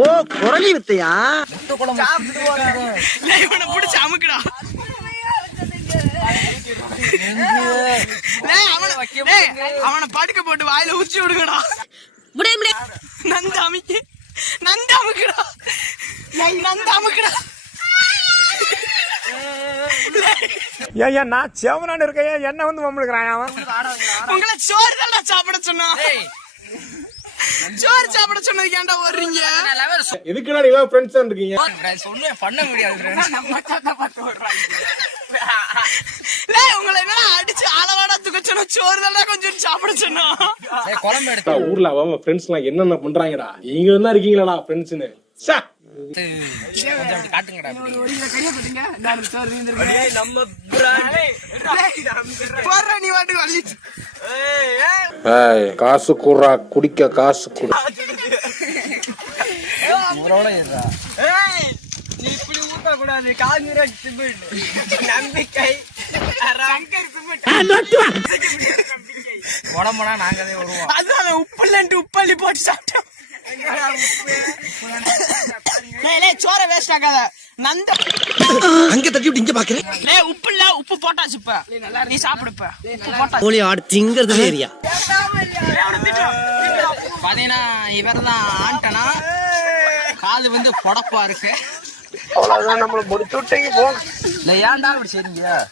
ஓ குரலி வித்தையா பிடிச்ச அமுக்குடா. அவனை படுக்க போட்டு வாயில உச்சி விடுங்கடா. நந்த அமுக்கி நந்த அமுக்குடா. நந்த அமுக்குடா. ஏன் நான் செவனான்னு இருக்கேன் என்ன வந்து மம்முடுக்கிறான் அவன். உங்களை சோறு தான் சாப்பிட சொன்னான். சோறு சாப்பிட சொன்னதுக்கு ஏன்டா ஓடுறீங்க? எதுக்குடா நீங்க ஃப்ரெண்ட்ஸ் இருக்கீங்க? சொன்னேன் பண்ண முடியாது. உங்களை என்ன அடிச்சு அளவாடா தூக்க சொன்ன, சோறு தான் கொஞ்சம் சாப்பிட சொன்னோம். ஊர்ல அவன் ஃப்ரெண்ட்ஸ் எல்லாம் என்னென்ன பண்றாங்கடா. நீங்க தான் இருக்கீங்களாடா ஃப்ரெண்ட்ஸ்னு. காசு கூறா குடிக்க காசு குடு. இப்படி ஊத்த கூடாது. காங்கிரஸ் நம்பிக்கை உடம்புனா நாங்களே வருவோம். அதான் உப்பு இல்லன்ட்டு உப்பள்ளி போட்டு சாப்பிட்டோம். சோற வேஸ்ட் ஆகாத. நந்த அங்க தட்டி விட்டு இங்க பாக்குறேன். உப்பு இல்ல, உப்பு போட்டாச்சு. இப்ப நீ சாப்பிடுப்ப திங்கிறது ஏரியா பாத்தீங்கன்னா இவர்தான் ஆண்டனா. காது வந்து பொடப்பா இருக்கு. அவ்வளவுதான் நம்மள முடிச்சு விட்டீங்க. ஏன்டா இப்படி செய்றீங்க?